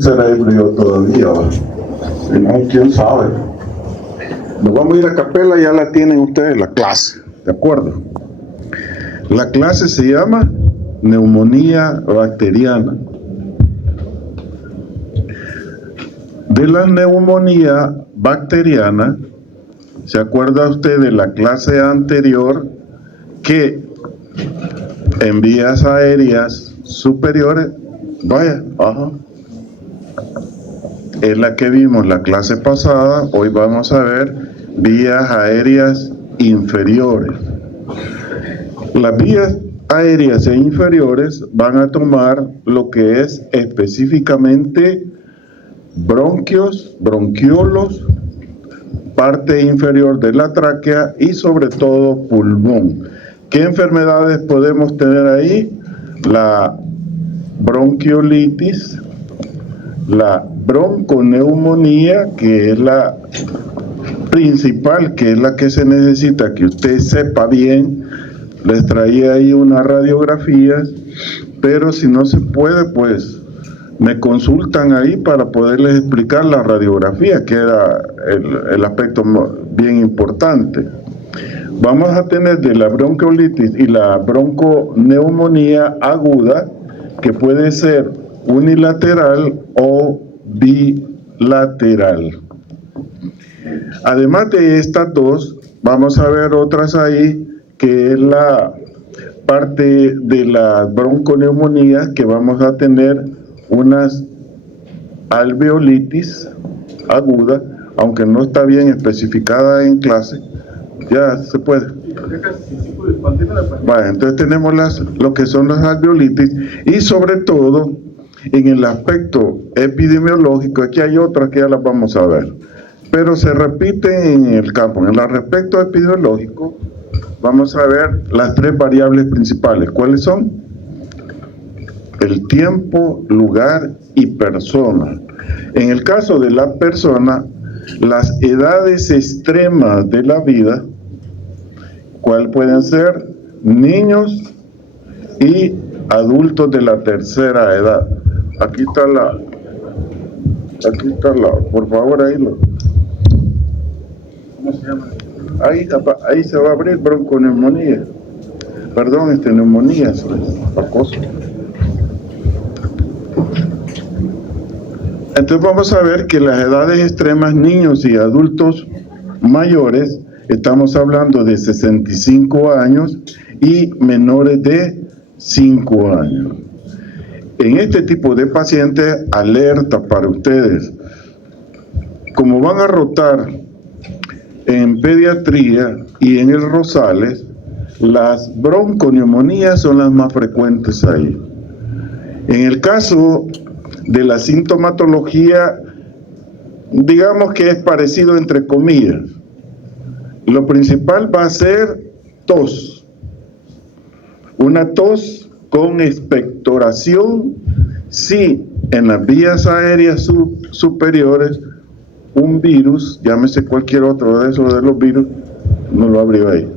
Será híbrido todavía, no, quién sabe. Nos vamos a ir a capela, ya la tienen ustedes, la clase, ¿de acuerdo? La clase se llama neumonía bacteriana. De la neumonía bacteriana, ¿se acuerda usted de la clase anterior que en vías aéreas superiores, vaya, ajá, es la que vimos la clase pasada? Hoy vamos a ver vías aéreas inferiores. Las vías aéreas e inferiores van a tomar lo que es específicamente bronquios, bronquiolos, parte inferior de la tráquea y sobre todo pulmón. ¿Qué enfermedades podemos tener ahí? La bronquiolitis, la bronconeumonía, que es la principal, que es la que se necesita que usted sepa bien. Les traía ahí unas radiografías, pero si no se puede, pues me consultan ahí para poderles explicar la radiografía, que era el aspecto bien importante. Vamos a tener de la bronquiolitis y la bronconeumonía aguda, que puede ser unilateral o bilateral. Además de estas dos, vamos a ver otras ahí, que es la parte de la bronconeumonía, que vamos a tener unas alveolitis aguda, aunque no está bien especificada en clase. Ya se puede. Bueno, entonces tenemos lo que son las alveolitis, y sobre todo en el aspecto epidemiológico, aquí hay otras que ya las vamos a ver, pero se repiten en el campo. En el aspecto epidemiológico vamos a ver las tres variables principales. ¿Cuáles son? El tiempo, lugar y persona. En el caso de la persona, las edades extremas de la vida, ¿cuáles pueden ser? Niños y adultos de la tercera edad. Aquí está por favor, ahí ¿cómo se llama? Ahí se va a abrir bronconeumonía. Perdón, neumonía, eso es la cosa. Entonces vamos a ver que las edades extremas, niños y adultos mayores, estamos hablando de 65 años y menores de 5 años. En este tipo de pacientes, alerta para ustedes, como van a rotar en pediatría y en el Rosales, las bronconeumonías son las más frecuentes ahí. En el caso de la sintomatología, digamos que es parecido entre comillas. Lo principal va a ser tos. Una tos con expectoración, si en las vías aéreas superiores un virus, llámese cualquier otro de esos de los virus, no lo abrió ahí.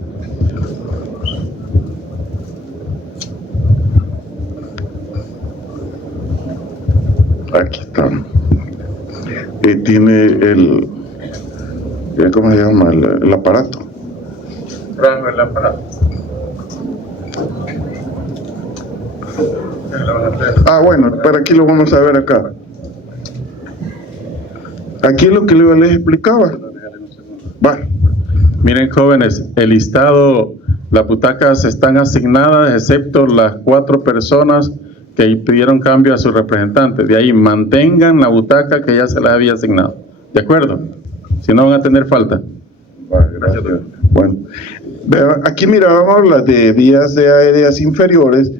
Aquí está. Tiene ¿cómo se llama? El aparato. El aparato. Bueno, para aquí lo vamos a ver acá. Aquí es lo que les explicaba. Bueno. Miren, jóvenes, el listado, las butacas están asignadas, excepto las 4 personas que pidieron cambio a su representante. De ahí, mantengan la butaca que ya se les había asignado. ¿De acuerdo? Si no, van a tener falta. Vale, gracias. Bueno, aquí mirábamos las de vías aéreas inferiores.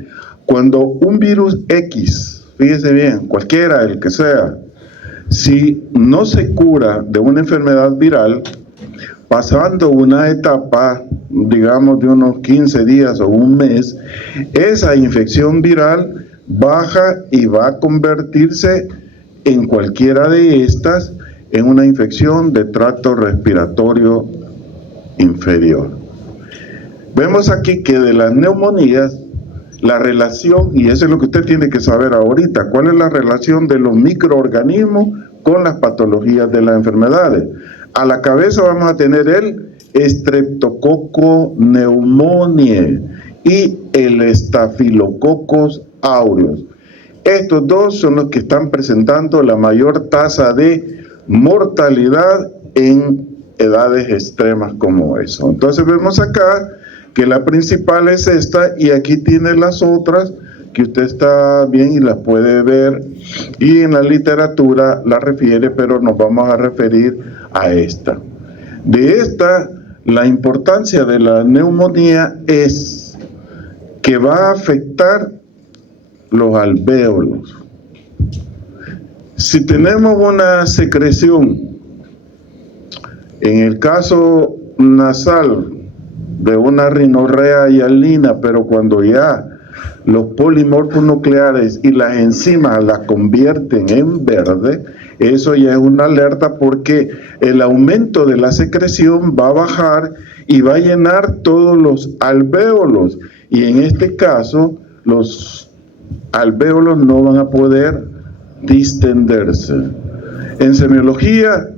Cuando un virus X, fíjese bien, cualquiera, el que sea, si no se cura de una enfermedad viral, pasando una etapa, digamos, de unos 15 días o un mes, esa infección viral baja y va a convertirse en cualquiera de estas en una infección de tracto respiratorio inferior. Vemos aquí que de las neumonías, la relación, y eso es lo que usted tiene que saber ahorita, cuál es la relación de los microorganismos con las patologías de las enfermedades. A la cabeza vamos a tener el Streptococcus pneumoniae y el Staphylococcus aureus. Estos dos son los que están presentando la mayor tasa de mortalidad en edades extremas como eso. Entonces vemos acá que la principal es esta, y aquí tiene las otras que usted está bien y las puede ver, y en la literatura la refiere, pero nos vamos a referir a esta. De esta, la importancia de la neumonía es que va a afectar los alvéolos. Si tenemos una secreción, en el caso nasal, de una rinorrea hialina, pero cuando ya los polimorfos nucleares y las enzimas las convierten en verde, eso ya es una alerta, porque el aumento de la secreción va a bajar y va a llenar todos los alvéolos, y en este caso los alvéolos no van a poder distenderse. En semiología,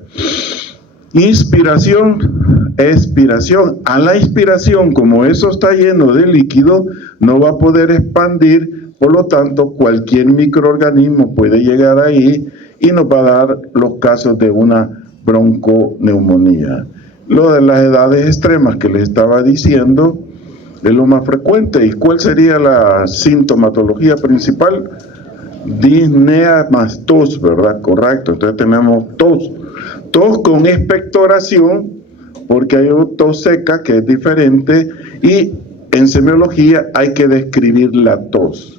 inspiración, expiración. A la inspiración, como eso está lleno de líquido, no va a poder expandir, por lo tanto cualquier microorganismo puede llegar ahí y nos va a dar los casos de una bronconeumonía. Lo de las edades extremas que les estaba diciendo es lo más frecuente. ¿Y cuál sería la sintomatología principal? Disnea más tos, ¿verdad? Correcto. Entonces tenemos tos con expectoración, porque hay tos seca que es diferente, y en semiología hay que describir la tos,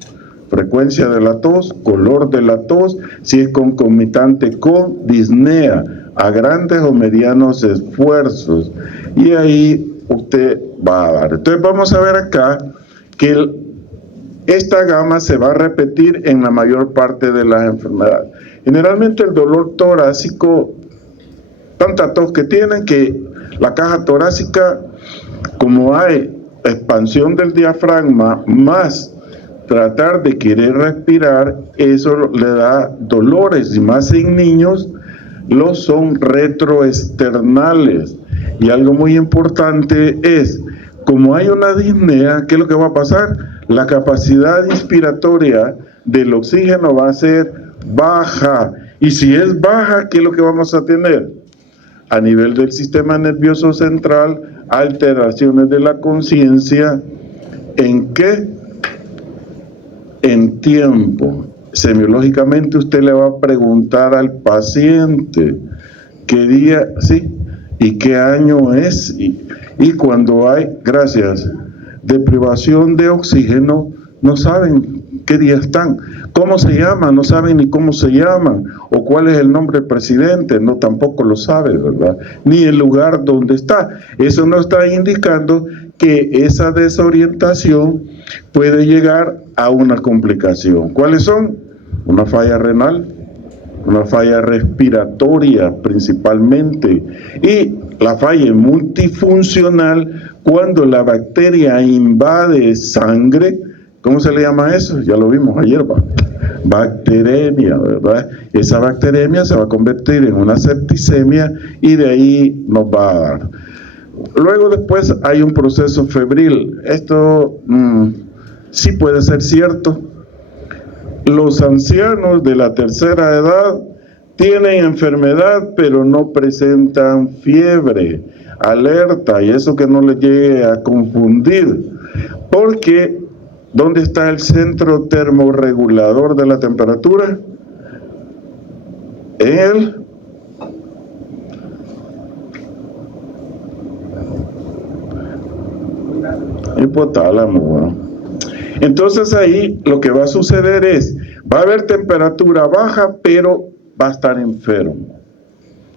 frecuencia de la tos, color de la tos, si es concomitante con disnea, a grandes o medianos esfuerzos, y ahí usted va a dar. Entonces vamos a ver acá que esta gama se va a repetir en la mayor parte de las enfermedades. Generalmente el dolor torácico, tanta tos que tienen que la caja torácica, como hay expansión del diafragma más tratar de querer respirar, eso le da dolores, y más en niños los son retroesternales. Y algo muy importante es, como hay una disnea, ¿qué es lo que va a pasar? La capacidad inspiratoria del oxígeno va a ser baja, y si es baja, ¿qué es lo que vamos a tener? A nivel del sistema nervioso central, alteraciones de la conciencia. ¿En qué? En tiempo. Semiológicamente usted le va a preguntar al paciente qué día, sí, y qué año es, y cuando hay, gracias, deprivación de oxígeno, no saben qué día están, cómo se llaman, no saben ni cómo se llaman, o cuál es el nombre del presidente, no, tampoco lo sabe, ¿verdad? Ni el lugar donde está. Eso nos está indicando que esa desorientación puede llegar a una complicación. ¿Cuáles son? Una falla renal, una falla respiratoria principalmente, y la falla multifuncional cuando la bacteria invade sangre. ¿Cómo se le llama eso? Ya lo vimos ayer, bacteremia, ¿verdad? Esa bacteremia se va a convertir en una septicemia, y de ahí nos va a dar. Luego después hay un proceso febril. Esto sí puede ser cierto. Los ancianos de la tercera edad tienen enfermedad, pero no presentan fiebre, alerta, y eso que no les llegue a confundir, porque ¿dónde está el centro termorregulador de la temperatura? En el hipotálamo, ¿no? Entonces ahí lo que va a suceder es, va a haber temperatura baja, pero va a estar enfermo.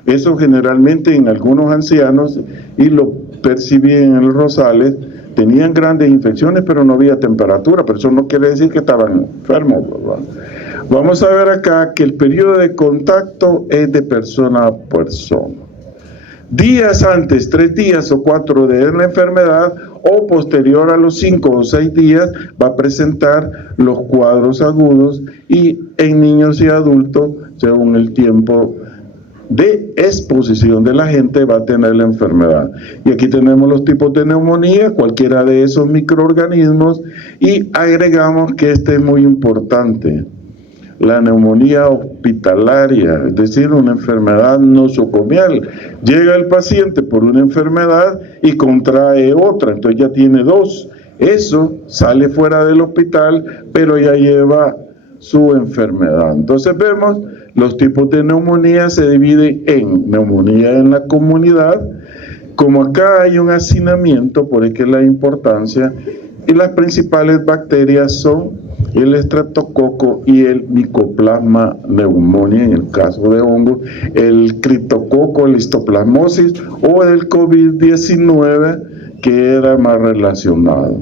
Eso generalmente en algunos ancianos, y lo percibí en el Rosales, tenían grandes infecciones, pero no había temperatura, pero eso no quiere decir que estaban enfermos, ¿verdad? Vamos a ver acá que el periodo de contacto es de persona a persona. Días antes, 3 días o 4 de la enfermedad, o posterior a los 5 o 6 días va a presentar los cuadros agudos, y en niños y adultos, según el tiempo de exposición de la gente, va a tener la enfermedad. Y aquí tenemos los tipos de neumonía, cualquiera de esos microorganismos, y agregamos que este es muy importante: la neumonía hospitalaria, es decir, una enfermedad nosocomial. Llega el paciente por una enfermedad y contrae otra, entonces ya tiene dos. Eso sale fuera del hospital, pero ya lleva su enfermedad. Entonces vemos, los tipos de neumonía se dividen en neumonía en la comunidad. Como acá hay un hacinamiento, por eso es la importancia, y las principales bacterias son el estreptococo y el Mycoplasma pneumoniae en el caso de hongos, el criptococo, el histoplasmosis, o el COVID-19, que era más relacionado.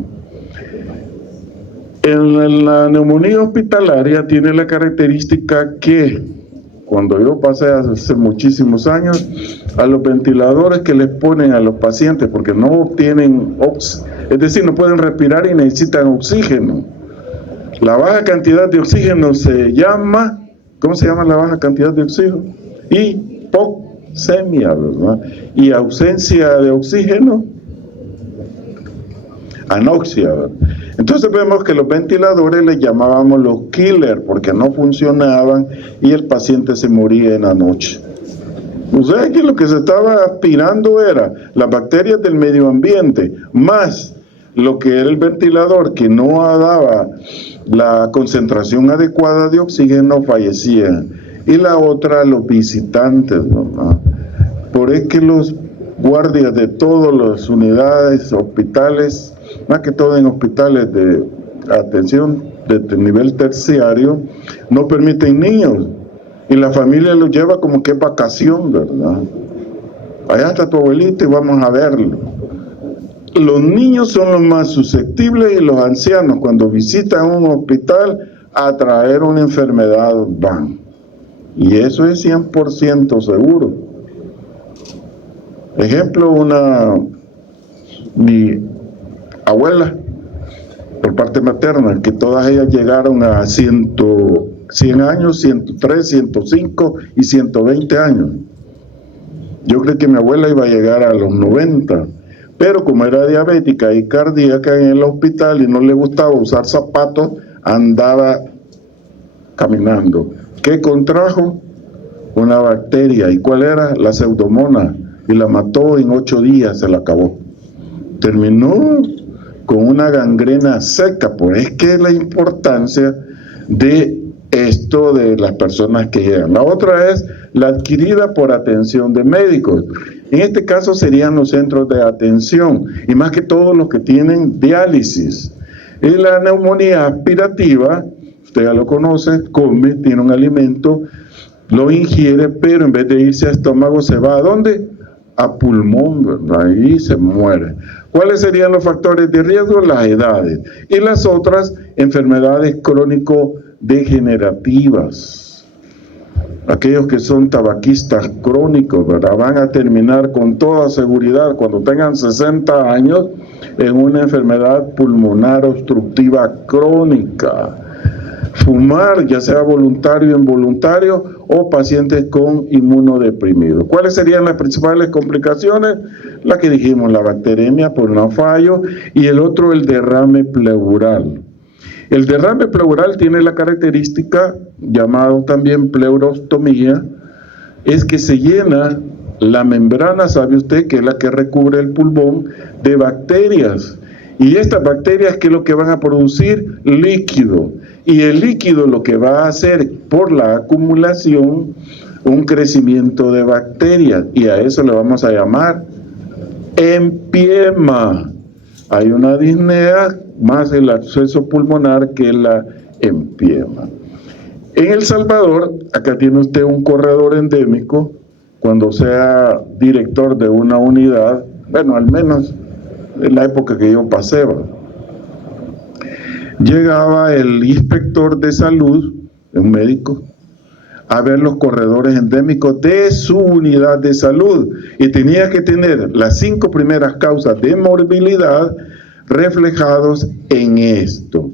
En la neumonía hospitalaria tiene la característica que, cuando yo pasé hace muchísimos años, a los ventiladores que les ponen a los pacientes, porque no obtienen es decir, no pueden respirar y necesitan oxígeno. La baja cantidad de oxígeno se llama, ¿cómo se llama la baja cantidad de oxígeno? Hipoxemia, ¿verdad? Y ausencia de oxígeno, anoxia, ¿verdad? Entonces vemos que los ventiladores les llamábamos los killers, porque no funcionaban y el paciente se moría en la noche. O sea que lo que se estaba aspirando era las bacterias del medio ambiente, más lo que era el ventilador, que no daba la concentración adecuada de oxígeno, fallecían. Y la otra, los visitantes, ¿verdad? Por eso que los guardias de todas las unidades, hospitales, más que todo en hospitales de atención de nivel terciario, no permiten niños, y la familia los lleva como que es vacación, ¿verdad? Allá está tu abuelito y vamos a verlo. Los niños son los más susceptibles, y los ancianos, cuando visitan un hospital a traer una enfermedad, van. Y eso es 100% seguro. Ejemplo, mi abuela, por parte materna, que todas ellas llegaron a 100 años, 103, 105 y 120 años. Yo creo que mi abuela iba a llegar a los 90, pero como era diabética y cardíaca en el hospital y no le gustaba usar zapatos, andaba caminando. ¿Qué contrajo? Una bacteria. ¿Y cuál era? La pseudomonas. Y la mató en 8 días, se la acabó. Terminó con una gangrena seca. Pues es que la importancia de esto de las personas que llegan. La otra es la adquirida por atención de médicos. En este caso serían los centros de atención, y más que todo los que tienen diálisis. Y la neumonía aspirativa, usted ya lo conoce, come, tiene un alimento, lo ingiere, pero en vez de irse a estómago se va ¿a dónde? A pulmón, ¿verdad? Ahí se muere. ¿Cuáles serían los factores de riesgo? Las edades. Y las otras, enfermedades crónico-degenerativas. Aquellos que son tabaquistas crónicos, ¿verdad?, van a terminar con toda seguridad cuando tengan 60 años en una enfermedad pulmonar obstructiva crónica. Fumar, ya sea voluntario o involuntario, o pacientes con inmunodeprimidos. ¿Cuáles serían las principales complicaciones? La que dijimos, la bacteremia por un fallo, y el otro, el derrame pleural. El derrame pleural tiene la característica, llamado también pleurostomía, es que se llena la membrana, sabe usted, que es la que recubre el pulmón, de bacterias. Y estas bacterias, ¿qué es lo que van a producir? Líquido. Y el líquido lo que va a hacer, por la acumulación, un crecimiento de bacterias. Y a eso le vamos a llamar empiema. Hay una disnea más el absceso pulmonar que la empiema. En El Salvador, acá tiene usted un corredor endémico. Cuando sea director de una unidad, bueno, al menos en la época que yo pasé, llegaba el inspector de salud, un médico, a ver los corredores endémicos de su unidad de salud y tenía que tener las 5 primeras causas de morbilidad reflejados en esto.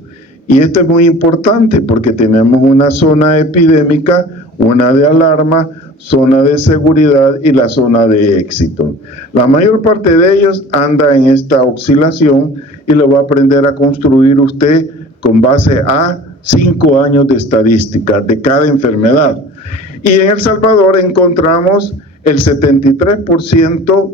Y esto es muy importante porque tenemos una zona epidémica, una de alarma, zona de seguridad y la zona de éxito. La mayor parte de ellos anda en esta oscilación y lo va a aprender a construir usted con base a 5 años de estadística de cada enfermedad. Y en El Salvador encontramos el 73%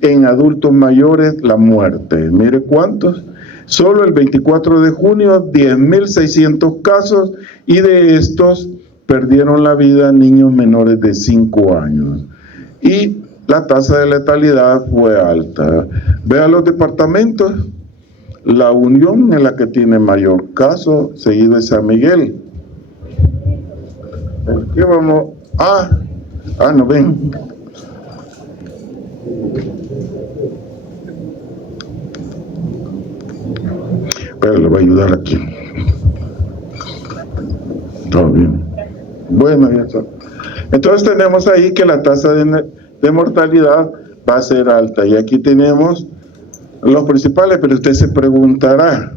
en adultos mayores la muerte. Mire cuántos. Solo el 24 de junio, 10.600 casos, y de estos perdieron la vida niños menores de 5 años. Y la tasa de letalidad fue alta. Vea los departamentos. La Unión es la que tiene mayor caso, seguido de San Miguel. ¿Por qué vamos? No ven. Pero le voy a ayudar aquí. Todo bien. Bueno, ya está. Entonces tenemos ahí que la tasa de mortalidad va a ser alta. Y aquí tenemos los principales, pero usted se preguntará,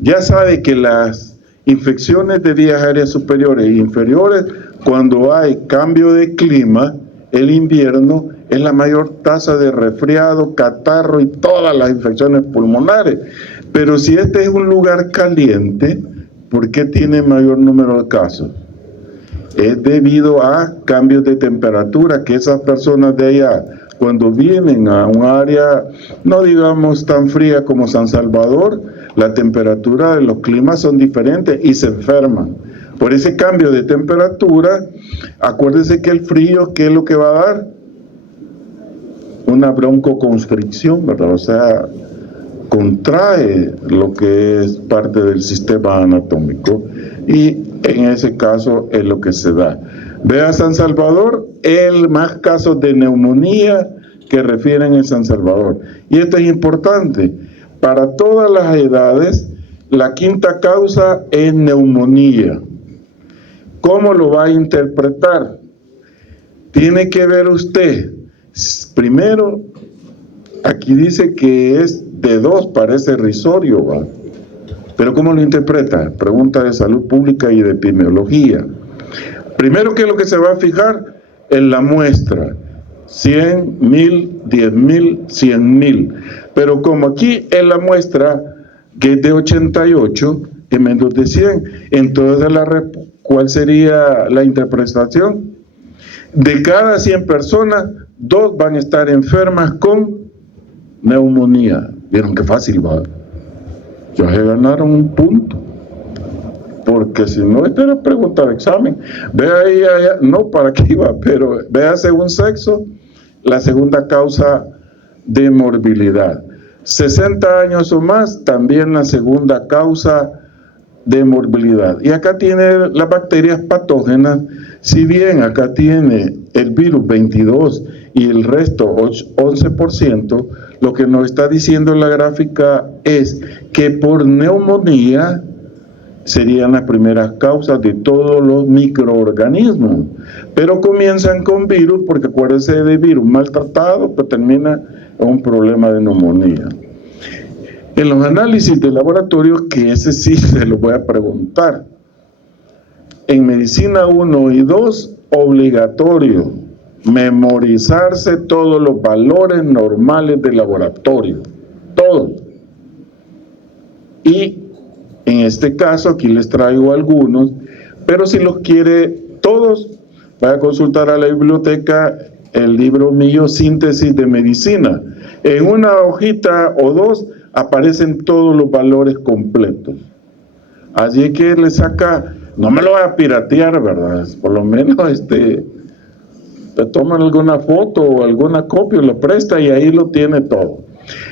ya sabe que las infecciones de vías aéreas superiores e inferiores, cuando hay cambio de clima, el invierno es la mayor tasa de resfriado, catarro y todas las infecciones pulmonares. Pero si este es un lugar caliente, ¿por qué tiene mayor número de casos? Es debido a cambios de temperatura, que esas personas de allá, cuando vienen a un área, no digamos tan fría como San Salvador, la temperatura de los climas son diferentes y se enferman. Por ese cambio de temperatura, acuérdense que el frío, ¿qué es lo que va a dar? Una broncoconstricción, ¿verdad? O sea, contrae lo que es parte del sistema anatómico y en ese caso es lo que se da. Vea San Salvador, más casos de neumonía que refieren en San Salvador. Y esto es importante, para todas las edades, la quinta causa es neumonía. ¿Cómo lo va a interpretar? Tiene que ver usted, primero, aquí dice que es de 2, parece irrisorio, ¿va? Pero ¿cómo lo interpreta? Pregunta de salud pública y de epidemiología. Primero, ¿qué es lo que se va a fijar? En la muestra, 100.000, 10.000, 100.000. Pero como aquí en la muestra, que es de 88, en menos de 100, entonces ¿cuál sería la interpretación? De cada 100 personas, 2 van a estar enfermas con neumonía. ¿Vieron qué fácil va? Ya se ganaron un punto. Porque si no, esta era pregunta de examen. Ve ahí, allá, no para qué iba, pero vea según sexo, la segunda causa de morbilidad. 60 años o más, también la segunda causa de morbilidad. Y acá tiene las bacterias patógenas, si bien acá tiene el virus 22 y el resto 11%, lo que nos está diciendo la gráfica es que por neumonía serían las primeras causas de todos los microorganismos, pero comienzan con virus, porque acuérdense de virus maltratado, pues termina en un problema de neumonía. En los análisis de laboratorio, que ese sí se lo voy a preguntar, en medicina 1 y 2, obligatorio, memorizarse todos los valores normales del laboratorio, todos. Y en este caso, aquí les traigo algunos, pero si los quiere todos, vaya a consultar a la biblioteca el libro mío, Síntesis de Medicina. En una hojita o 2 aparecen todos los valores completos. Así que le saca, no me lo voy a piratear, ¿verdad? Por lo menos te toman alguna foto o alguna copia, lo presta y ahí lo tiene todo.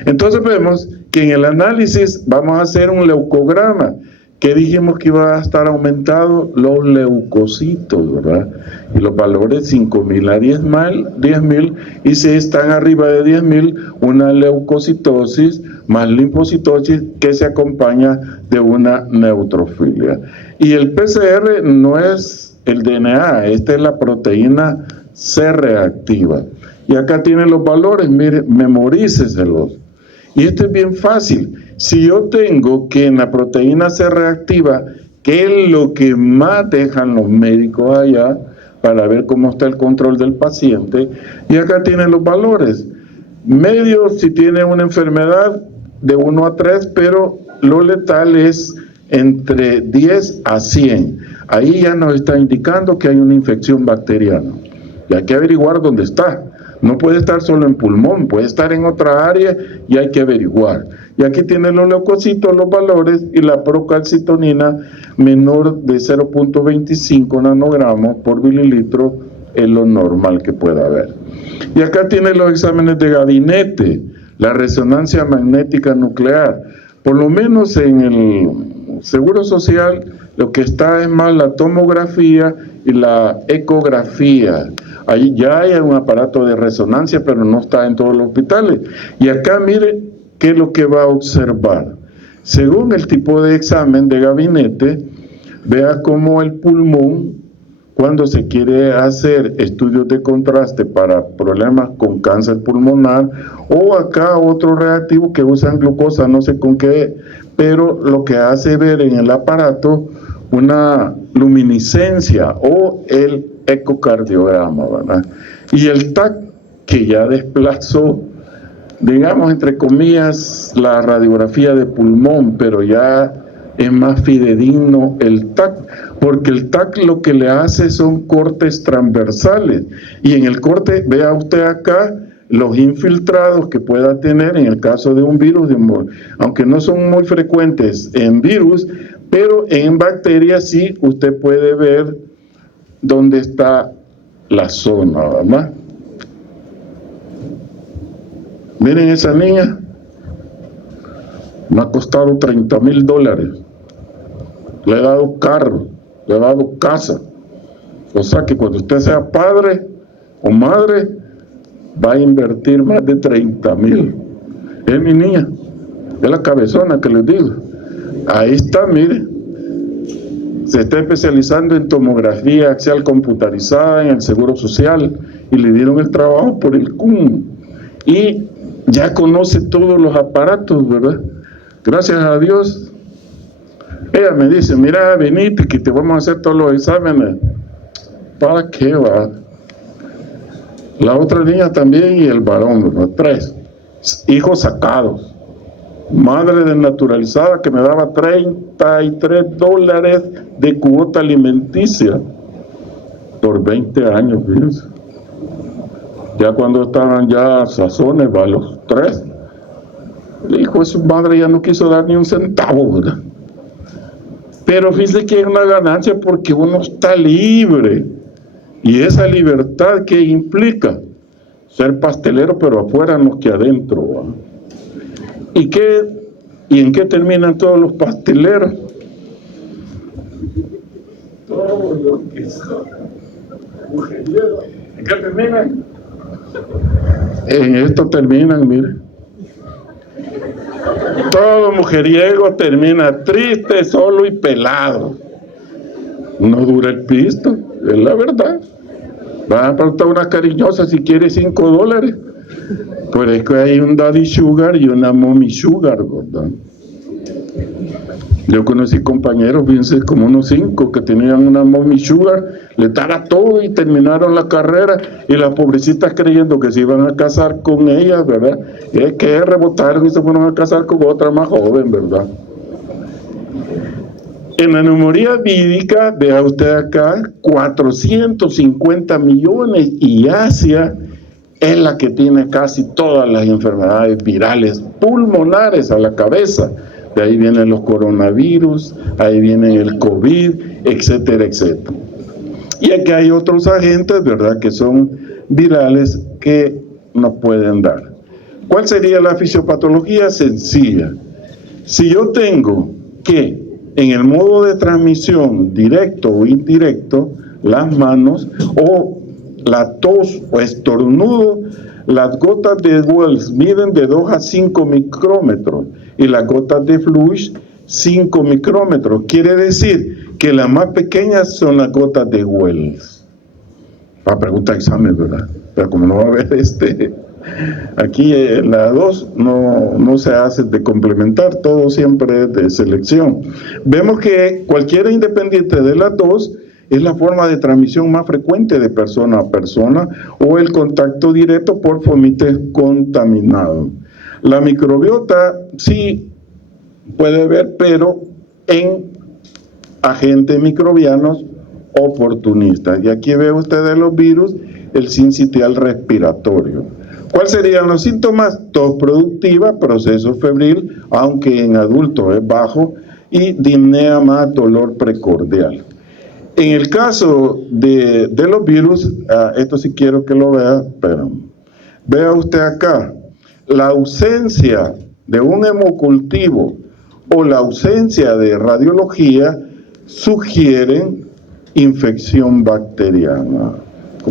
Entonces vemos que en el análisis vamos a hacer un leucograma, que dijimos que iba a estar aumentado los leucocitos, ¿verdad? Y los valores 5.000 a 10.000, y si están arriba de 10.000, una leucocitosis más linfocitosis que se acompaña de una neutrofilia. Y el PCR no es el DNA, esta es la proteína C reactiva. Y acá tienen los valores, mire, memoríceselos. Y esto es bien fácil. Si yo tengo que en la proteína C reactiva, que es lo que más dejan los médicos allá, para ver cómo está el control del paciente, y acá tienen los valores. Medio si tiene una enfermedad de 1 a 3, pero lo letal es entre 10 a 100. Ahí ya nos está indicando que hay una infección bacteriana. Y hay que averiguar dónde está. No puede estar solo en pulmón, puede estar en otra área y hay que averiguar. Y aquí tienen los leucocitos, los valores, y la procalcitonina menor de 0.25 nanogramos por mililitro es lo normal que pueda haber. Y acá tienen los exámenes de gabinete, la resonancia magnética nuclear. Por lo menos en el Seguro Social lo que está es más la tomografía y la ecografía. Ahí ya hay un aparato de resonancia, pero no está en todos los hospitales. Y acá mire qué es lo que va a observar. Según el tipo de examen de gabinete, vea cómo el pulmón, cuando se quiere hacer estudios de contraste para problemas con cáncer pulmonar, o acá otro reactivo que usan glucosa, no sé con qué, pero lo que hace ver en el aparato una luminiscencia o el ecocardiograma, ¿verdad? Y el TAC, que ya desplazó, digamos, entre comillas, la radiografía de pulmón, pero ya es más fidedigno el TAC, porque el TAC lo que le hace son cortes transversales, y en el corte, vea usted acá, los infiltrados que pueda tener en el caso de un virus, aunque no son muy frecuentes en virus, pero en bacterias sí usted puede ver dónde está la zona, ¿verdad? Miren esa niña, me ha costado $30,000, le he dado carro, le he dado casa, o sea que cuando usted sea padre o madre, va a invertir más de 30,000. Es mi niña, es la cabezona que les digo. Ahí está, mire, se está especializando en tomografía axial computarizada en el Seguro Social y le dieron el trabajo por el CUM y ya conoce todos los aparatos, ¿verdad? Gracias a Dios. Ella me dice, mira, venite que te vamos a hacer todos los exámenes. ¿Para qué va? La otra niña también y el varón, ¿verdad? 3 hijos sacados. Madre desnaturalizada que me daba $33 de cuota alimenticia por 20 años, fíjense. Ya cuando estaban ya sazones, va, los 3, el hijo de su madre ya no quiso dar ni un centavo, ¿verdad? Pero fíjense que es una ganancia porque uno está libre, y esa libertad que implica ser pastelero, pero afuera no que adentro, ¿verdad? ¿Y en qué terminan todos los pasteleros? Todos los que son mujeriegos. ¿En qué terminan? En esto terminan, mire. Todo mujeriego termina triste, solo y pelado. No dura el pisto, es la verdad. Va a faltar una cariñosa si quiere $5. Por eso hay un daddy sugar y una mommy sugar, ¿verdad? Yo conocí compañeros, fíjense, como unos 5 que tenían una mommy sugar, le daba todo y terminaron la carrera, y las pobrecitas creyendo que se iban a casar con ellas, ¿verdad? Es que rebotaron y se fueron a casar con otra más joven, ¿verdad? En la neumonía vírica, vea usted acá, 450 millones, y Asia es la que tiene casi todas las enfermedades virales pulmonares a la cabeza. De ahí vienen los coronavirus, ahí viene el COVID, etcétera, etcétera. Y aquí hay otros agentes, ¿verdad?, que son virales que nos pueden dar. ¿Cuál sería la fisiopatología? Sencilla. Si yo tengo que en el modo de transmisión directo o indirecto, las manos o la tos o estornudo, las gotas de Wells miden de 2 a 5 micrómetros y las gotas de Flush 5 micrómetros. Quiere decir que las más pequeñas son las gotas de Wells. Va a preguntar examen, ¿verdad? Pero como no va a haber aquí la 2 no se hace de complementar, todo siempre es de selección. Vemos que cualquiera independiente de las 2 es la forma de transmisión más frecuente de persona a persona o el contacto directo por fomites contaminados. La microbiota sí puede haber, pero en agentes microbianos oportunistas. Y aquí ve ustedes los virus, el sincitial respiratorio. ¿Cuáles serían los síntomas? Tos productiva, proceso febril, aunque en adultos es bajo, y disnea más dolor precordial. En el caso de los virus, esto sí quiero que lo vea, pero vea usted acá, la ausencia de un hemocultivo o la ausencia de radiología sugieren infección bacteriana.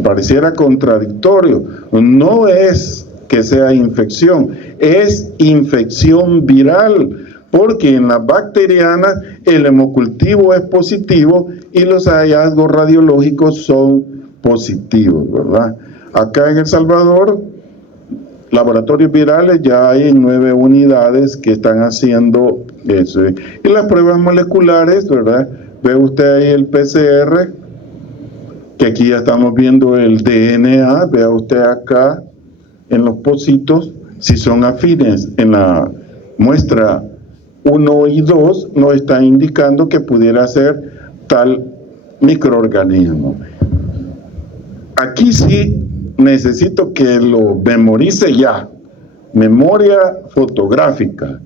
Pareciera contradictorio, no es que sea infección, es infección viral, porque en las bacterianas el hemocultivo es positivo y los hallazgos radiológicos son positivos, ¿verdad? Acá en El Salvador, laboratorios virales ya hay 9 unidades que están haciendo eso. Y las pruebas moleculares, ¿verdad? Ve usted ahí el PCR, que aquí ya estamos viendo el DNA, vea usted acá en los pocitos, si son afines en la muestra 1 y 2, nos está indicando que pudiera ser tal microorganismo. Aquí sí necesito que lo memorice ya, memoria fotográfica.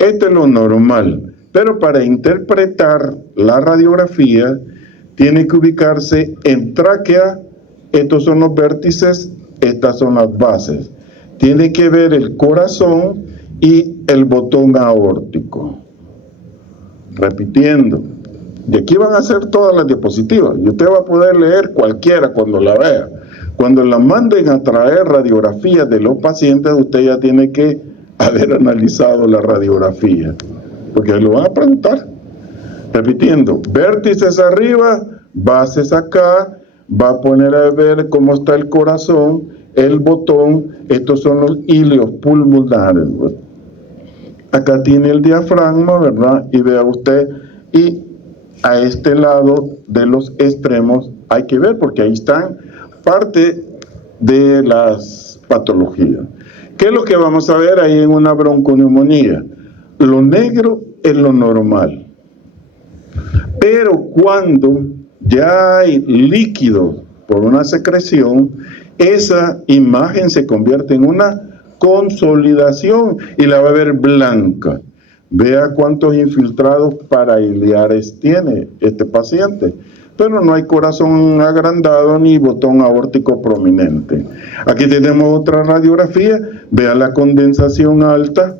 Esto es lo normal, pero para interpretar la radiografía tiene que ubicarse en tráquea, estos son los vértices, estas son las bases. Tiene que ver el corazón y el botón aórtico. Repitiendo, y aquí van a hacer todas las diapositivas, y usted va a poder leer cualquiera cuando la vea. Cuando la manden a traer radiografías de los pacientes, usted ya tiene que haber analizado la radiografía, porque lo van a preguntar. Repitiendo, vértices arriba, bases acá, va a poner a ver cómo está el corazón, el botón, estos son los hilios pulmonares. Acá tiene el diafragma, ¿verdad? Y vea usted, y a este lado de los extremos hay que ver, porque ahí están parte de las patologías. ¿Qué es lo que vamos a ver ahí en una bronconeumonía? Lo negro es lo normal. Pero cuando ya hay líquido por una secreción, esa imagen se convierte en una consolidación y la va a ver blanca. Vea cuántos infiltrados parailiares tiene este paciente, pero no hay corazón agrandado ni botón aórtico prominente. Aquí tenemos otra radiografía, vea la condensación alta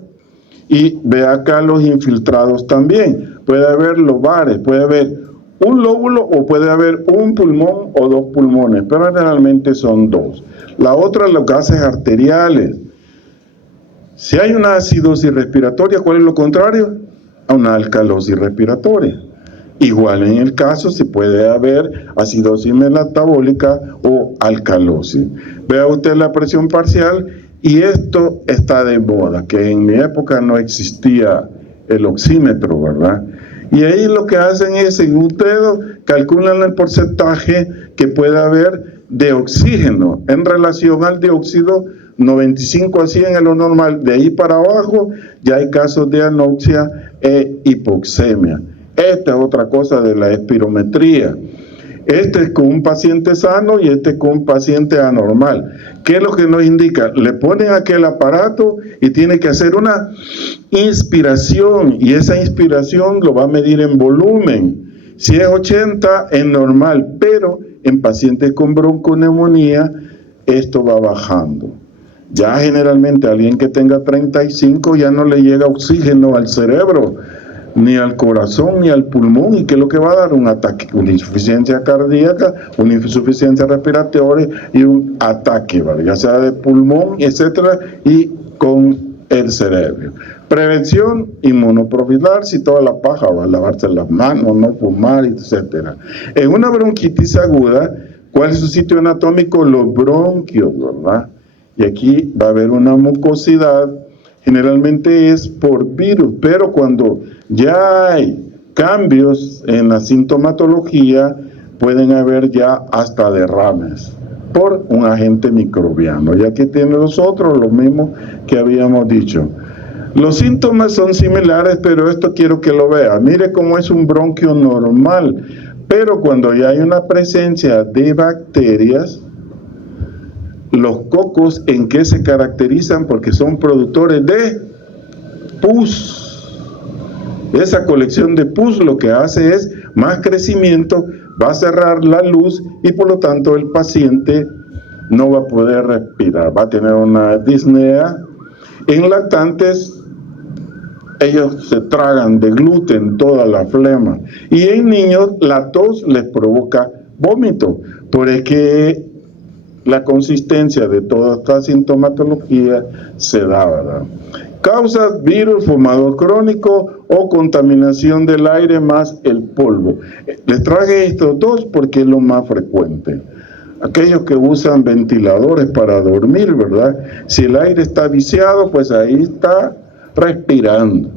y vea acá los infiltrados también. Puede haber lobares, puede haber un lóbulo o puede haber un pulmón o 2 pulmones, pero generalmente son 2. La otra, los gases arteriales. Si hay una acidosis respiratoria, ¿cuál es lo contrario? A una alcalosis respiratoria. Igual en el caso, si puede haber acidosis metabólica o alcalosis. Vea usted la presión parcial, y esto está de moda, que en mi época no existía el oxímetro, ¿verdad? Y ahí lo que hacen es, en un dedo, calculan el porcentaje que puede haber de oxígeno en relación al dióxido, 95 a 100 es lo normal. De ahí para abajo ya hay casos de anoxia e hipoxemia. Esta es otra cosa de la espirometría. Este es con un paciente sano y este es con un paciente anormal. ¿Qué es lo que nos indica? Le ponen aquel aparato y tiene que hacer una inspiración, y esa inspiración lo va a medir en volumen. Si es 80 es normal, pero en pacientes con bronconeumonía esto va bajando. Ya generalmente alguien que tenga 35 ya no le llega oxígeno al cerebro, ni al corazón, ni al pulmón. ¿Y qué es lo que va a dar? Un ataque, una insuficiencia cardíaca, una insuficiencia respiratoria y un ataque, ¿vale? Ya sea de pulmón, etcétera, y con del cerebro. Prevención, inmunoprofilaxis, toda la paja, va a lavarse las manos, no fumar, etc. En una bronquitis aguda, ¿cuál es su sitio anatómico? Los bronquios, ¿verdad? Y aquí va a haber una mucosidad, generalmente es por virus, pero cuando ya hay cambios en la sintomatología, pueden haber ya hasta derrames por un agente microbiano. Ya que tiene los otros, lo mismo que habíamos dicho. Los síntomas son similares, pero esto quiero que lo vea. Mire cómo es un bronquio normal, pero cuando ya hay una presencia de bacterias, los cocos, ¿en qué se caracterizan? Porque son productores de pus. Esa colección de pus lo que hace es más crecimiento, va a cerrar la luz y por lo tanto el paciente no va a poder respirar, va a tener una disnea. En lactantes, ellos se tragan de gluten toda la flema, y en niños la tos les provoca vómito, porque la consistencia de toda esta sintomatología se da, ¿verdad? Causas: virus, fumador crónico o contaminación del aire más el polvo. Les traje estos dos porque es lo más frecuente. Aquellos que usan ventiladores para dormir, ¿verdad? Si el aire está viciado, pues ahí está respirando.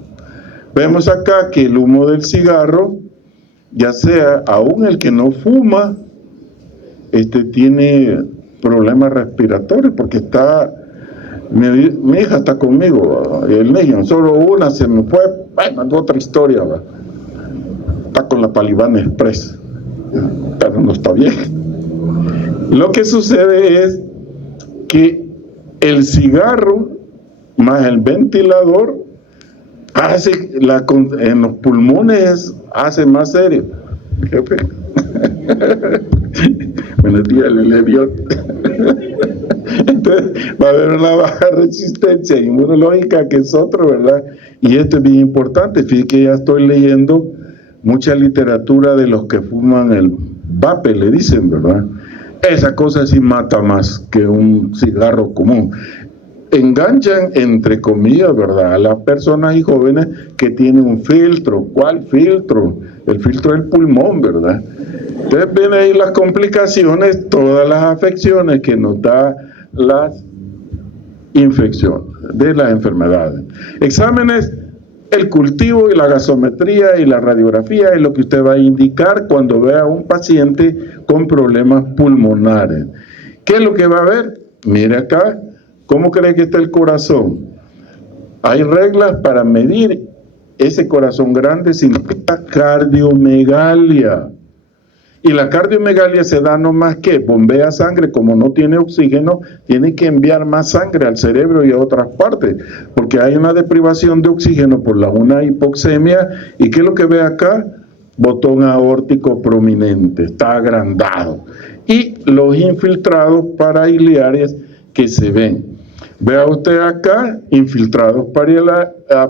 Vemos acá que el humo del cigarro, ya sea aún el que no fuma, tiene problemas respiratorios porque está... Mi hija está conmigo, el niño, solo una se me fue, bueno, es otra historia, ¿verdad? Está con la Palibana Express, pero no está bien. Lo que sucede es que el cigarro más el ventilador hace en los pulmones hace más serio. Jefe. Buenos días, Leleviot. Entonces va a haber una baja resistencia inmunológica, que es otro, ¿verdad? Y esto es bien importante. Fíjate que ya estoy leyendo mucha literatura de los que fuman el vape, le dicen, ¿verdad? Esa cosa sí mata más que un cigarro común. Enganchan, entre comillas, ¿verdad?, a las personas y jóvenes que tienen un filtro. ¿Cuál filtro? El filtro del pulmón, ¿verdad? Entonces ven ahí las complicaciones, todas las afecciones que nos da las infecciones, de las enfermedades. Exámenes: el cultivo y la gasometría y la radiografía es lo que usted va a indicar cuando vea a un paciente con problemas pulmonares. ¿Qué es lo que va a ver? Mire acá, ¿cómo cree que está el corazón? Hay reglas para medir ese corazón grande, significa cardiomegalia. Y la cardiomegalia se da no más que bombea sangre, como no tiene oxígeno, tiene que enviar más sangre al cerebro y a otras partes, porque hay una deprivación de oxígeno por una hipoxemia. ¿Y qué es lo que ve acá? Botón aórtico prominente, está agrandado. Y los infiltrados parailiares que se ven. Vea usted acá, infiltrados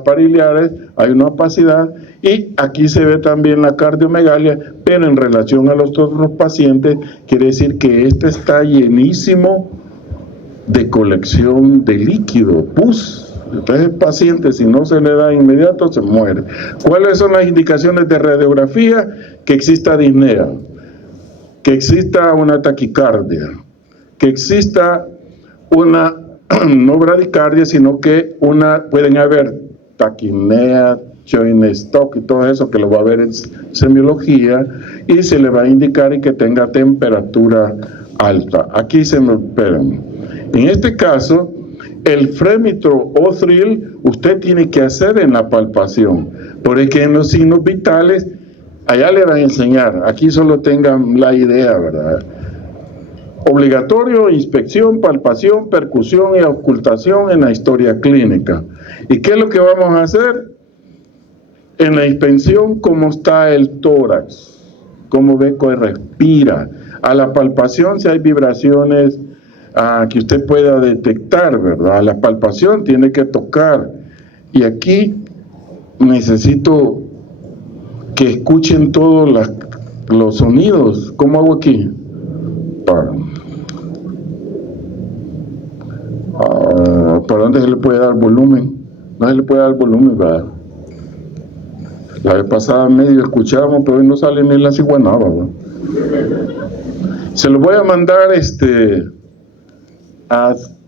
parailiares, hay una opacidad, y aquí se ve también la cardiomegalia, pero en relación a los otros pacientes, quiere decir que este está llenísimo de colección de líquido, pus. Entonces el paciente, si no se le da inmediato, se muere. ¿Cuáles son las indicaciones de radiografía? Que exista disnea, que exista una taquicardia, que exista una no bradicardia, sino que pueden haber taquinea, Schoenstock y todo eso, que lo va a ver en semiología, y se le va a indicar y que tenga temperatura alta. Aquí se me esperan. En este caso, el frémitro o thrill usted tiene que hacer en la palpación, porque en los signos vitales allá le van a enseñar, aquí solo tengan la idea, ¿verdad? Obligatorio: inspección, palpación, percusión y auscultación en la historia clínica. ¿Y qué es lo que vamos a hacer? En la inspección, ¿cómo está el tórax? ¿Cómo ve que respira? A la palpación, si hay vibraciones que usted pueda detectar, ¿verdad? A la palpación tiene que tocar. Y aquí necesito que escuchen todos los sonidos. ¿Cómo hago aquí? ¿Para dónde se le puede dar volumen? No se le puede dar volumen, ¿verdad? La vez pasada medio escuchábamos, pero hoy no sale ni la ciguanaba, ¿verdad? Se lo voy a mandar,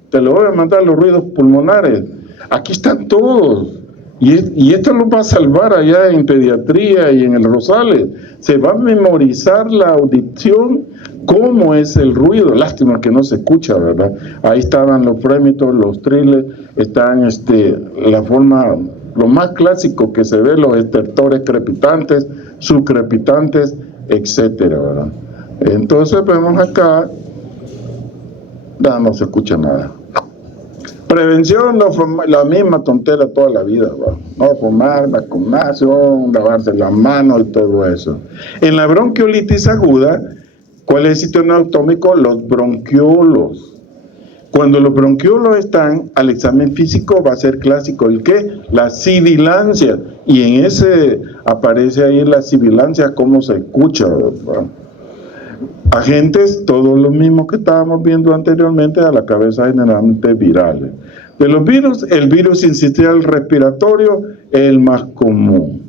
te lo voy a mandar los ruidos pulmonares. Aquí están todos. Y esto lo va a salvar allá en pediatría y en el Rosales. Se va a memorizar la audición, cómo es el ruido. Lástima que no se escucha, ¿verdad? Ahí estaban los frémitos, los triles, están la forma, lo más clásico que se ve, los estertores crepitantes, subcrepitantes, etcétera, ¿verdad? Entonces vemos acá, no se escucha nada. Prevención, no fumar, la misma tontera toda la vida, ¿va? No fumar, vacunación, lavarse las manos y todo eso. En la bronquiolitis aguda, ¿cuál es el sitio anatómico? Los bronquiolos. Cuando los bronquiolos están, al examen físico va a ser clásico, ¿el qué? La sibilancia. Y en ese aparece ahí la sibilancia, cómo se escucha, ¿va? Agentes, todos los mismos que estábamos viendo anteriormente, a la cabeza generalmente virales. De los virus, el virus sincitial respiratorio es el más común.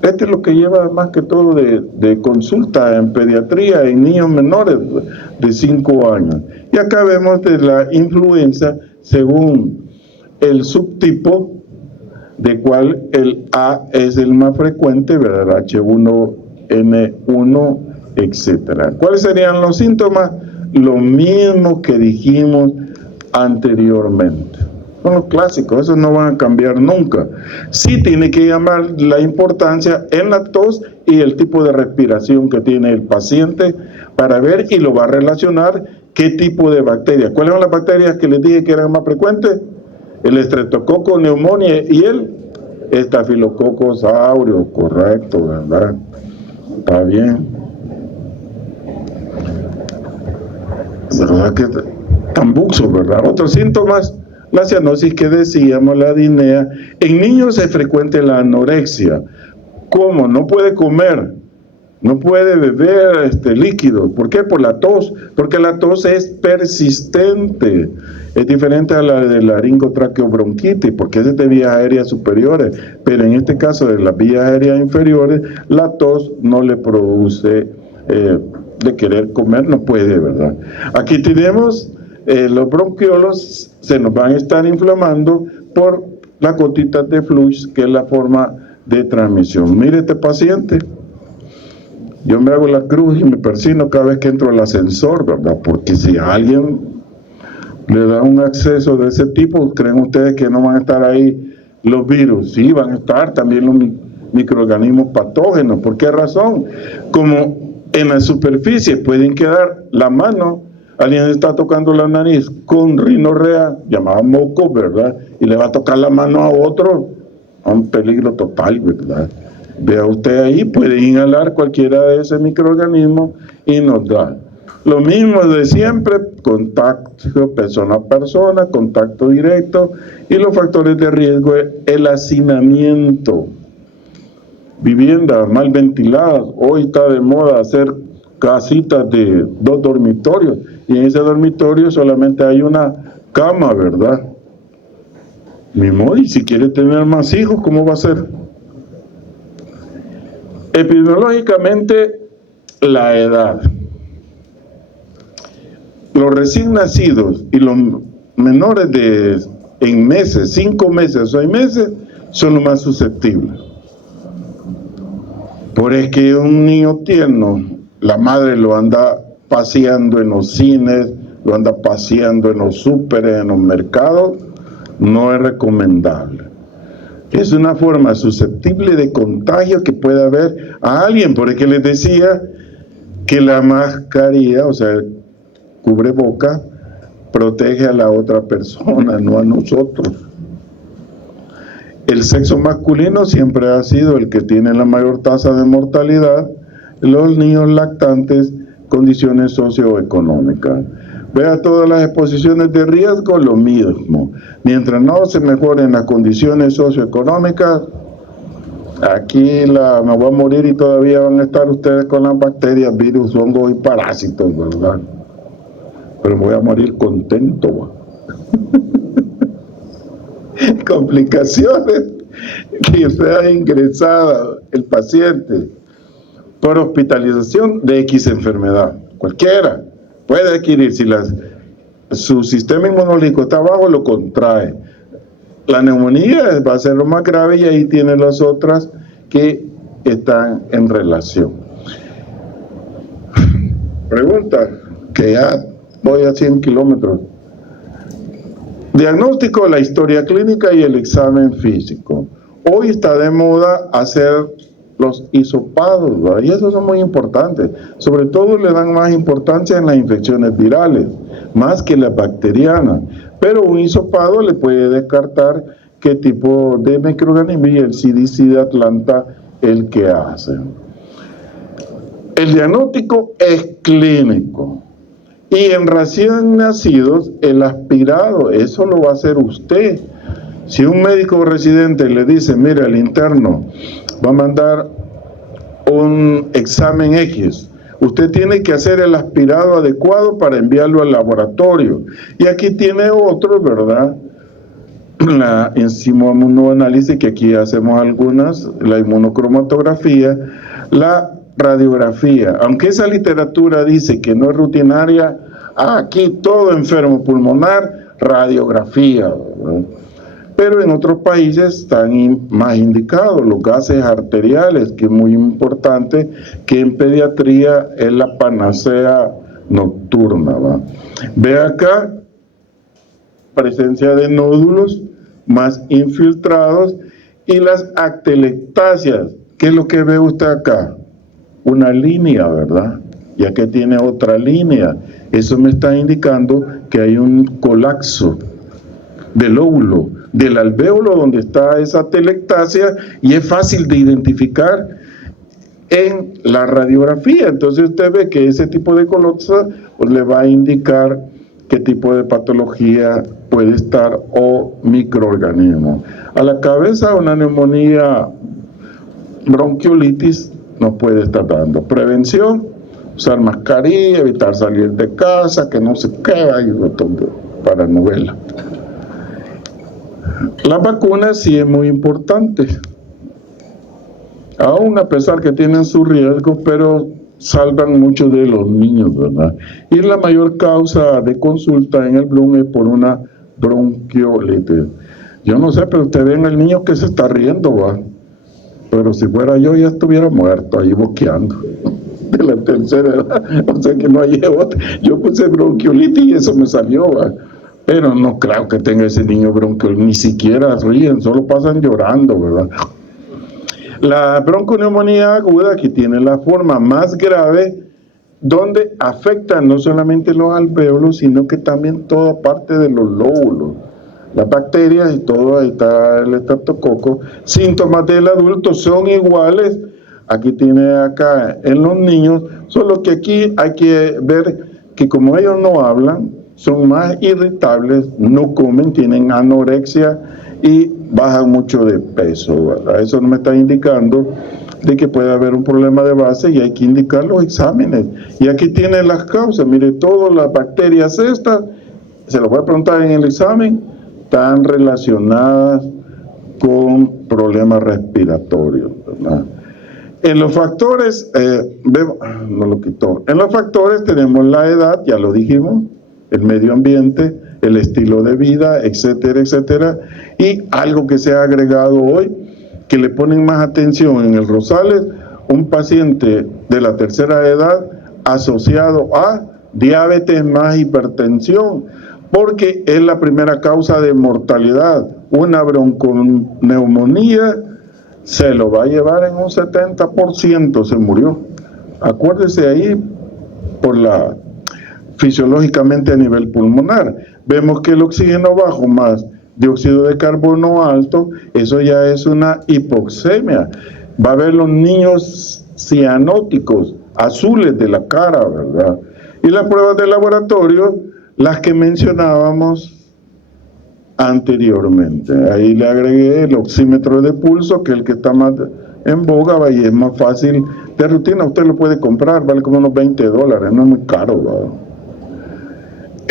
Este es lo que lleva más que todo de consulta en pediatría en niños menores de 5 años. Y acá vemos de la influenza según el subtipo, de cual el A es el más frecuente, ¿verdad? H1N1, etcétera. ¿Cuáles serían los síntomas? Lo mismo que dijimos anteriormente. Son los clásicos, esos no van a cambiar nunca. Sí tiene que llamar la importancia en la tos y el tipo de respiración que tiene el paciente para ver, y lo va a relacionar qué tipo de bacterias. ¿Cuáles son las bacterias que les dije que eran más frecuentes? El Streptococcus pneumoniae y el Staphylococcus aureus, correcto, ¿verdad? Está bien. ¿Verdad que tan buxo, verdad? Otros síntomas, la cianosis que decíamos, la dinea. En niños es frecuente la anorexia. ¿Cómo? No puede comer, no puede beber líquidos. ¿Por qué? Por la tos, porque la tos es persistente. Es diferente a la de laringotraqueobronquitis, porque es de vías aéreas superiores, pero en este caso de las vías aéreas inferiores, la tos no le produce de querer comer, no puede, ¿verdad? Aquí tenemos los bronquiolos, se nos van a estar inflamando por las gotitas de flux, que es la forma de transmisión. Mire este paciente, yo me hago la cruz y me persino cada vez que entro al ascensor, ¿verdad? Porque si a alguien le da un acceso de ese tipo, ¿creen ustedes que no van a estar ahí los virus? Sí, van a estar también los microorganismos patógenos. ¿Por qué razón? Como en la superficie pueden quedar la mano, alguien está tocando la nariz con rinorrea, llamada moco, ¿verdad? Y le va a tocar la mano a otro, a un peligro total, ¿verdad? Vea usted ahí, puede inhalar cualquiera de esos microorganismos y nos da. Lo mismo de siempre, contacto persona a persona, contacto directo, y los factores de riesgo es el hacinamiento. Viviendas mal ventiladas, hoy está de moda hacer casitas de 2 dormitorios, y en ese dormitorio solamente hay una cama, ¿verdad? Y si quiere tener más hijos, ¿cómo va a ser? Epidemiológicamente, la edad. Los recién nacidos y los menores en meses, 5 meses o 6 meses, son los más susceptibles. Por es que un niño tierno, la madre lo anda paseando en los cines, lo anda paseando en los súperes, en los mercados, no es recomendable. Es una forma susceptible de contagio que puede haber a alguien. Por eso les decía que la mascarilla, o sea, el cubreboca, protege a la otra persona, no a nosotros. El sexo masculino siempre ha sido el que tiene la mayor tasa de mortalidad, los niños lactantes, condiciones socioeconómicas. Vea todas las exposiciones de riesgo, lo mismo. Mientras no se mejoren las condiciones socioeconómicas, aquí me voy a morir y todavía van a estar ustedes con las bacterias, virus, hongos y parásitos, ¿verdad? Pero voy a morir contento. complicaciones que sea ingresada el paciente por hospitalización de X enfermedad, cualquiera puede adquirir. Si su sistema inmunológico está bajo, lo contrae. La neumonía va a ser lo más grave y ahí tiene las otras que están en relación. Pregunta, que ya voy a 100 kilómetros. Diagnóstico, la historia clínica y el examen físico. Hoy está de moda hacer los hisopados, ¿verdad? Y esos son muy importantes. Sobre todo le dan más importancia en las infecciones virales, más que las bacterianas. Pero un hisopado le puede descartar qué tipo de microorganismo, y el CDC de Atlanta el que hace. El diagnóstico es clínico. Y en recién nacidos, el aspirado, eso lo va a hacer usted. Si un médico residente le dice, mira, el interno va a mandar un examen X, usted tiene que hacer el aspirado adecuado para enviarlo al laboratorio. Y aquí tiene otro, ¿verdad? La inmunoanálisis, que aquí hacemos algunas, la inmunocromatografía, la radiografía. Aunque esa literatura dice que no es rutinaria, aquí todo enfermo pulmonar, radiografía, ¿verdad? Pero en otros países están más indicados los gases arteriales, que es muy importante, que en pediatría es la panacea nocturna, ¿va? Ve acá, presencia de nódulos más infiltrados y las atelectasias. ¿Qué es lo que ve usted acá? Una línea, ¿verdad? Y aquí tiene otra línea. Eso me está indicando que hay un colapso del óvulo, del alvéolo donde está esa atelectasia, y es fácil de identificar en la radiografía. Entonces usted ve que ese tipo de colapso pues le va a indicar qué tipo de patología puede estar o microorganismo. A la cabeza, una neumonía, bronquiolitis no puede estar dando. Prevención, usar mascarilla, evitar salir de casa, que no se quede ahí para novela. La vacuna sí es muy importante, aún a pesar que tienen sus riesgos, pero salvan mucho de los niños, ¿verdad? Y la mayor causa de consulta en el Bloom es por una bronquiolitis. Yo no sé, pero usted ve en el niño que se está riendo, ¿va? Pero si fuera yo ya estuviera muerto ahí boqueando de la tercera edad. O sea que no hay otra. Yo puse bronquiolitis y eso me salió, ¿va? Pero no creo que tenga ese niño bronquiolitis, ni siquiera ríen, solo pasan llorando, ¿verdad? La bronconeumonía aguda, que tiene la forma más grave, donde afecta no solamente los alvéolos, sino que también toda parte de los lóbulos, las bacterias y todo. Ahí está el estreptococo. Síntomas del adulto son iguales, aquí tiene acá en los niños, solo que aquí hay que ver que como ellos no hablan, son más irritables, no comen, tienen anorexia y bajan mucho de peso, ¿verdad? Eso me está indicando de que puede haber un problema de base y hay que indicar los exámenes. Y aquí tienen las causas. Mire, todas las bacterias estas, se lo voy a preguntar en el examen, están relacionadas con problemas respiratorios, ¿verdad? En los factores, no lo quitó. En los factores tenemos la edad, ya lo dijimos, el medio ambiente, el estilo de vida, etcétera, etcétera. Y algo que se ha agregado hoy, que le ponen más atención en el Rosales, un paciente de la tercera edad asociado a diabetes más hipertensión, porque es la primera causa de mortalidad. Una bronconeumonía se lo va a llevar en un 70%, se murió. Acuérdese ahí por la fisiológicamente a nivel pulmonar. Vemos que el oxígeno bajo más dióxido de carbono alto, eso ya es una hipoxemia. Va a ver los niños cianóticos, azules de la cara, ¿verdad? Y las pruebas de laboratorio, las que mencionábamos anteriormente. Ahí le agregué el oxímetro de pulso, que es el que está más en boga, y es más fácil de rutina. Usted lo puede comprar, vale como unos $20, no es muy caro, ¿verdad?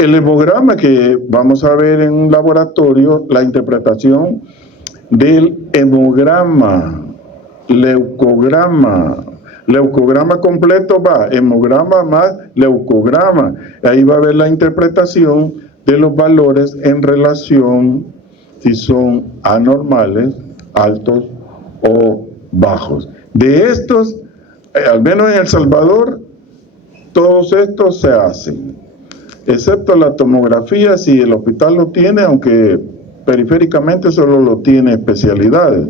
El hemograma que vamos a ver en un laboratorio, la interpretación del hemograma, leucograma completo va, hemograma más leucograma. Ahí va a ver la interpretación de los valores en relación si son anormales, altos o bajos. De estos, al menos en El Salvador, todos estos se hacen, excepto la tomografía, si el hospital lo tiene, aunque periféricamente solo lo tiene especialidades.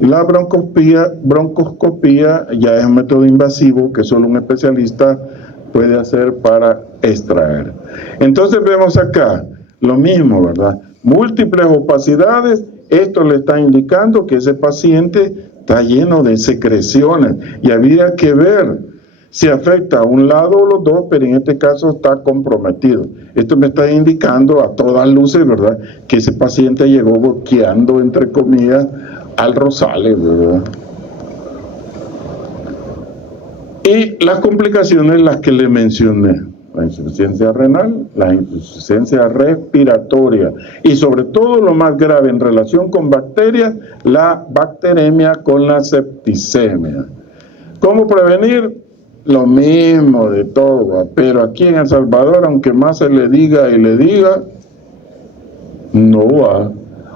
La broncoscopía ya es un método invasivo que solo un especialista puede hacer para extraer. Entonces vemos acá lo mismo, ¿verdad? Múltiples opacidades, esto le está indicando que ese paciente está lleno de secreciones y había que ver si afecta a un lado o los dos, pero en este caso está comprometido. Esto me está indicando a todas luces, ¿verdad?, que ese paciente llegó boqueando, entre comillas, al Rosales, ¿verdad? Y las complicaciones, las que le mencioné, la insuficiencia renal, la insuficiencia respiratoria y sobre todo lo más grave en relación con bacterias, la bacteremia con la septicemia. ¿Cómo prevenir? Lo mismo de todo, pero aquí en El Salvador, aunque más se le diga y le diga, no va.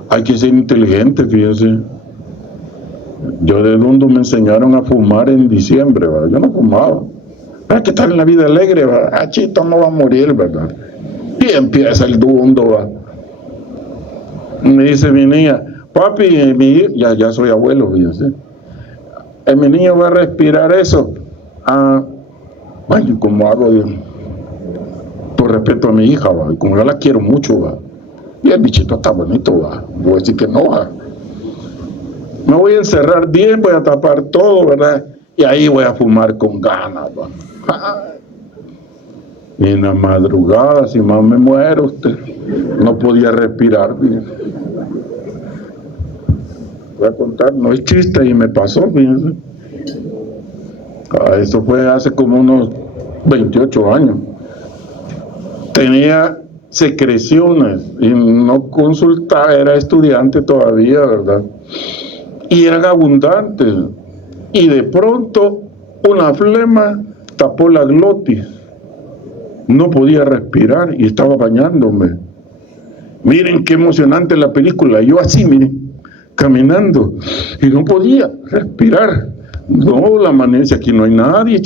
Hay que ser inteligente, fíjense. Yo de Dundo me enseñaron a fumar en diciembre, ¿verdad? Yo no fumaba. Hay que estar en la vida alegre, ¿verdad? Ah, chito, no va a morir, ¿verdad? Y empieza el Dundo, ¿verdad? Me dice mi niña, papi, ya soy abuelo, fíjense. Mi niño va a respirar eso. Bueno, ¿cómo hago? Por respeto a mi hija, ¿va? Y como yo la quiero mucho, ¿va? Y el bichito está bonito, ¿va? Voy a decir que no, ¿va? Me voy a encerrar bien, voy a tapar todo, ¿verdad? Y ahí voy a fumar con ganas, ¿va? Y en la madrugada, si más me muero, usted no podía respirar bien. Voy a contar, no es chiste, y me pasó, fíjense. Eso fue hace como unos 28 años. Tenía secreciones y no consultaba, era estudiante todavía, ¿verdad? Y eran abundantes. Y de pronto una flema tapó la glotis. No podía respirar y estaba bañándome. Miren qué emocionante la película. Yo así, miren, caminando y no podía respirar. No, la manera, si aquí no hay nadie,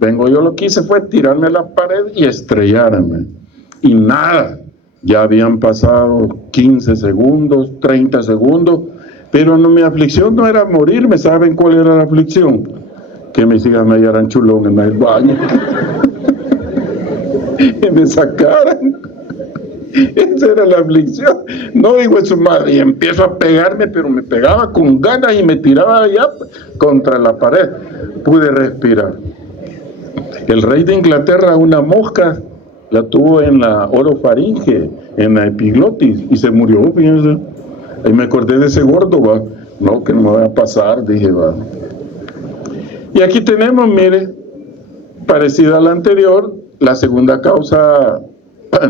vengo yo, lo que hice fue tirarme a la pared y estrellarme. Y nada, ya habían pasado 15 segundos, 30 segundos, pero no, mi aflicción no era morirme. ¿Saben cuál era la aflicción? Que mis hijas me hallaran chulón en el baño. Y me sacaran. Esa era la aflicción. No digo eso, madre, y empiezo a pegarme, pero me pegaba con ganas y me tiraba allá contra la pared. Pude respirar. El rey de Inglaterra, una mosca, la tuvo en la orofaringe, en la epiglotis, y se murió, fíjense. Ahí me acordé de ese gordo, va. No, que no me va a pasar, dije, va. Y aquí tenemos, mire, parecida a la anterior, la segunda causa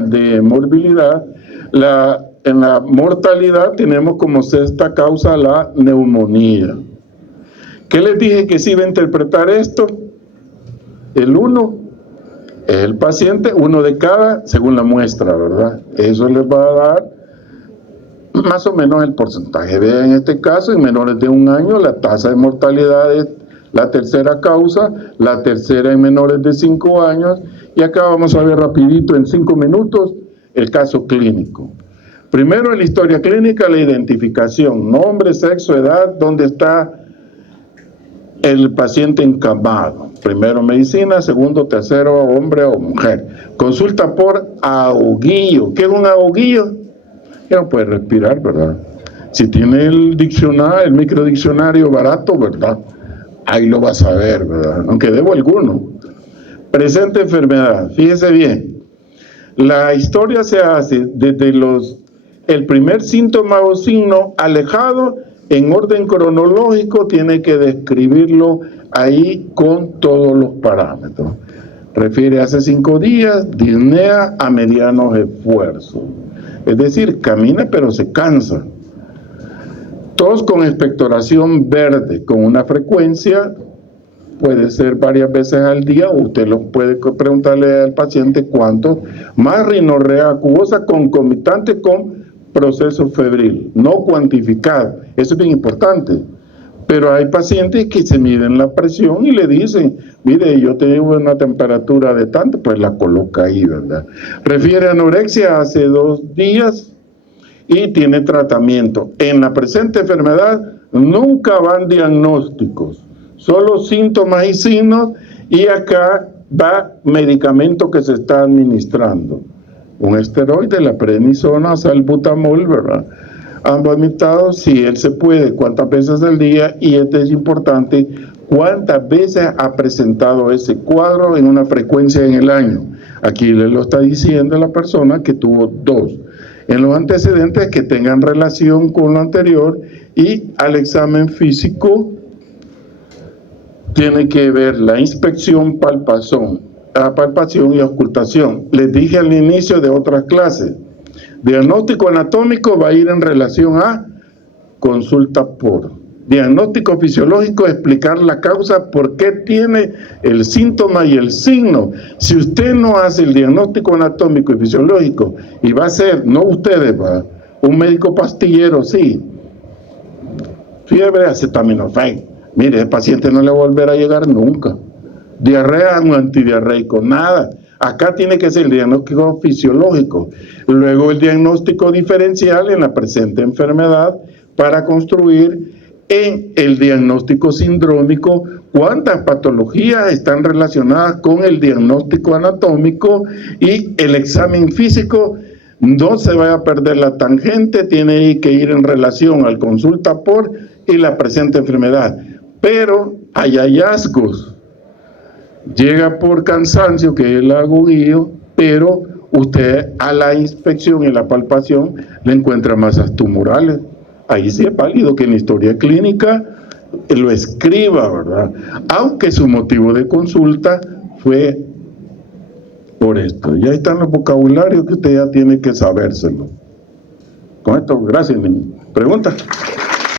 de morbilidad. En la mortalidad tenemos como sexta causa la neumonía. ¿Qué les dije que se iba a interpretar esto? El 1 es el paciente, 1 de cada, según la muestra, ¿verdad? Eso les va a dar más o menos el porcentaje. Vean, en este caso, en menores de 1 año, la tasa de mortalidad es la tercera causa, la tercera en menores de 5 años, y acá vamos a ver rapidito en 5 minutos el caso clínico. Primero, en la historia clínica, la identificación, nombre, sexo, edad, dónde está el paciente encamado. Primero, medicina, segundo, tercero, hombre o mujer. Consulta por ahoguillo. ¿Qué es un ahoguillo? Ya no puede respirar, ¿verdad? Si tiene el diccionario, el microdiccionario barato, ¿verdad? Ahí lo vas a ver, ¿verdad? Aunque debo alguno. Presente enfermedad, fíjese bien. La historia se hace desde el primer síntoma o signo alejado, en orden cronológico, tiene que describirlo ahí con todos los parámetros. refiere hace 5 días, disnea a medianos esfuerzos. Es decir, camina pero se cansa. Tos con expectoración verde, con una frecuencia, puede ser varias veces al día, usted lo puede preguntarle al paciente cuánto, más rinorrea acuosa concomitante con proceso febril, no cuantificado. Eso es bien importante. Pero hay pacientes que se miden la presión y le dicen, mire, yo tengo una temperatura de tanto, pues la coloca ahí, ¿verdad? Refiere a anorexia hace 2 días y tiene tratamiento. En la presente enfermedad nunca van diagnósticos, solo síntomas y signos, y acá va medicamento que se está administrando. Un esteroide, la prednisona, salbutamol, ¿verdad? Ambos administrados, si él se puede, cuántas veces al día, y este es importante, cuántas veces ha presentado ese cuadro en una frecuencia en el año. Aquí le lo está diciendo la persona que tuvo 2. En los antecedentes que tengan relación con lo anterior, y al examen físico tiene que ver la inspección, palpación y auscultación. Les dije al inicio de otras clases, diagnóstico anatómico va a ir en relación a consulta por. Diagnóstico fisiológico, explicar la causa, por qué tiene el síntoma y el signo. Si usted no hace el diagnóstico anatómico y fisiológico, y va a ser, no ustedes, va, un médico pastillero, sí, fiebre, acetaminofén, mire, el paciente no le va a volver a llegar nunca. Diarrea, un antidiarreico, nada. Acá tiene que ser el diagnóstico fisiológico, luego el diagnóstico diferencial en la presente enfermedad para construir en el diagnóstico sindrómico cuántas patologías están relacionadas con el diagnóstico anatómico, y el examen físico no se vaya a perder la tangente, tiene que ir en relación al consulta por y la presente enfermedad. Pero hay hallazgos. Llega por cansancio, que es el agujío, pero usted a la inspección y la palpación le encuentra masas tumorales. Ahí sí es válido que en la historia clínica lo escriba, ¿verdad? Aunque su motivo de consulta fue por esto. Ya están los vocabularios que usted ya tiene que sabérselo. Con esto, gracias, niño. ¿Pregunta?